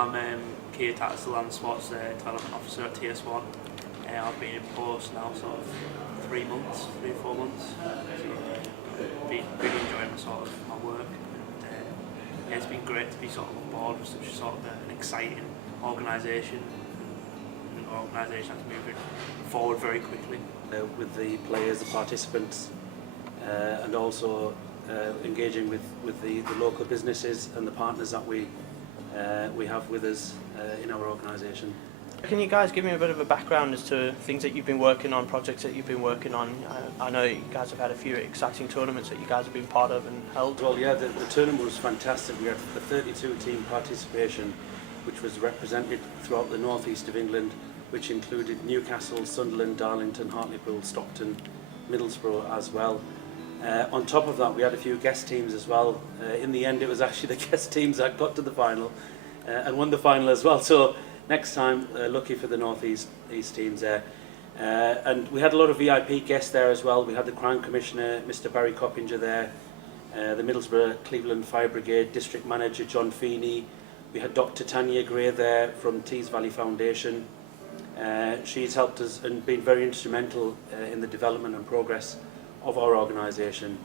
I'm Keir, and Sports Development Officer at TS1. I've been in post now sort of 3 months, 4 months. So been really enjoying my work, and yeah, it's been great to be sort of on board with such sort of an exciting organisation, and an organisation that's moving forward very quickly. With the players, the participants, and also engaging with the local businesses and the partners that we have with us in our organisation. Can you guys give me a bit of a background as to things that you've been working on, projects that you've been working on? I know you guys have had a few exciting tournaments that you guys have been part of and held. Well, yeah, the tournament was fantastic. We had the 32 team participation, which was represented throughout the northeast of England, which included Newcastle, Sunderland, Darlington, Hartlepool, Stockton, Middlesbrough as well. On top of that, we had a few guest teams as well. In the end, it was actually the guest teams that got to the final and won the final as well. So next time, lucky for the northeast teams there. And we had a lot of VIP guests there as well. We had the Crown Commissioner, Mr. Barry Coppinger there, the Middlesbrough Cleveland Fire Brigade District Manager John Feeney. We had Dr. Tanya Gray there from Tees Valley Foundation. She's helped us and been very instrumental in the development and progress of our organisation.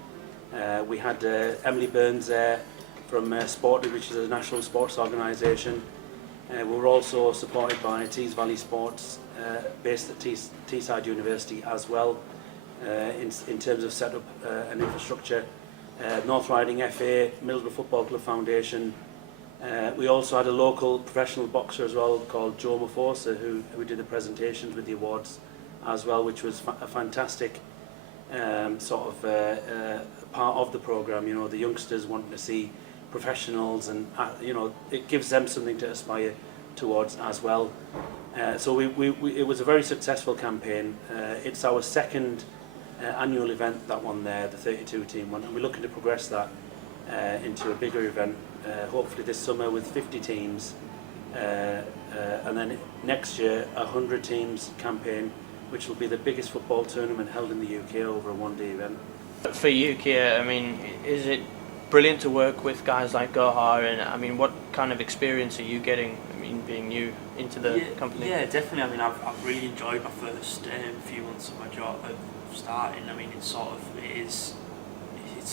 We had Emily Burns there from Sported, which is a national sports organisation. We were also supported by Tees Valley Sports, based at Teesside University as well, in terms of setup and infrastructure. North Riding FA, Middlesbrough Football Club Foundation. We also had a local professional boxer as well called Joe Mafosa, who did the presentations with the awards as well, which was a fantastic part of the programme. You know, the youngsters wanting to see professionals, and you know, it gives them something to aspire towards as well. So it was a very successful campaign. It's our second annual event, that one there, the 32 team one, and we're looking to progress that into a bigger event, hopefully this summer with 50 teams, and then next year a 100 teams campaign, which will be the biggest football tournament held in the UK over a one-day event. For you, Keir, I mean, is it brilliant to work with guys like Gohar, and I mean, what kind of experience are you getting, I mean, being new into the company? Yeah, definitely. I mean, I've really enjoyed my first few months of my job, of starting. I mean, it's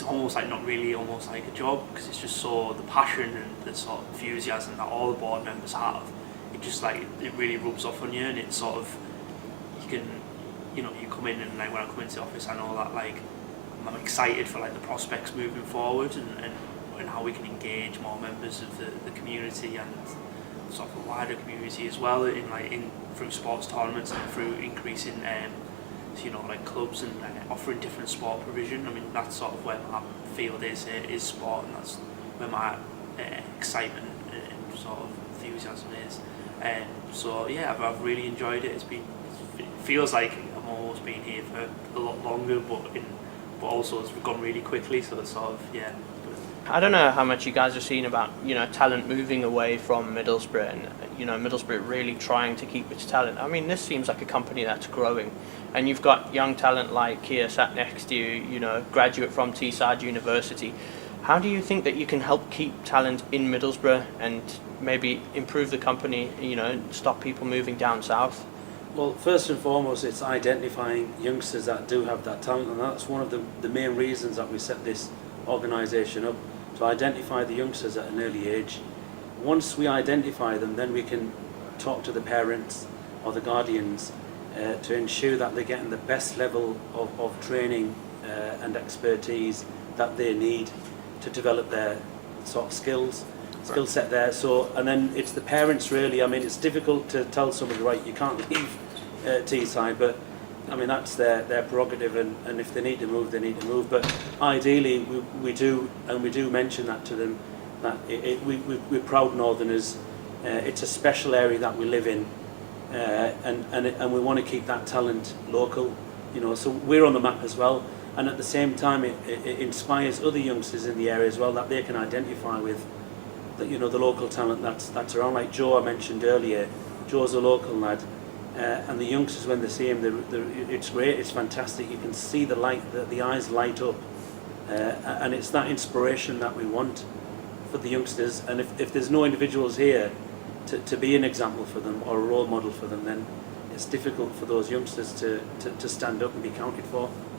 almost like not really almost like a job, because it's just so the passion and the sort of enthusiasm that all the board members have. It just like it really rubs off on you, and it's sort of, you can, you know, you come in, and like when I come into the office, I know that like I'm excited for like the prospects moving forward, and how we can engage more members of the community and sort of the wider community as well, through sports tournaments and through increasing you know, like clubs and offering different sport provision. I mean, that's sort of where my field is sport, and that's where my excitement and sort of enthusiasm is. So yeah, I've really enjoyed it. It feels like I've almost been here for a lot longer, but also it's gone really quickly. So it's sort of, yeah. I don't know how much you guys are seeing about, you know, talent moving away from Middlesbrough, and you know, Middlesbrough really trying to keep its talent. I mean, this seems like a company that's growing, and you've got young talent like Keir sat next to you, you know, graduate from Teesside University. How do you think that you can help keep talent in Middlesbrough and maybe improve the company, you know, stop people moving down south? Well, first and foremost, it's identifying youngsters that do have that talent, and that's one of the main reasons that we set this organisation up, to identify the youngsters at an early age. Once we identify them, then we can talk to the parents or the guardians to ensure that they're getting the best level of training and expertise that they need to develop their sort of skill set there. So, and then it's the parents really. I mean, it's difficult to tell somebody, right, you can't leave Teesside, but I mean, that's their prerogative, and if they need to move, they need to move. But ideally, we do mention that to them, that we're proud Northerners. It's a special area that we live in, and we want to keep that talent local. You know, so we're on the map as well, and at the same time, it inspires other youngsters in the area as well, that they can identify with, that, you know, the local talent that's around. Like Joe I mentioned earlier, Joe's a local lad. And the youngsters, when they see him, it's great, it's fantastic. You can see the light, the eyes light up, and it's that inspiration that we want for the youngsters. And if there's no individuals here to be an example for them or a role model for them, then it's difficult for those youngsters to stand up and be counted for.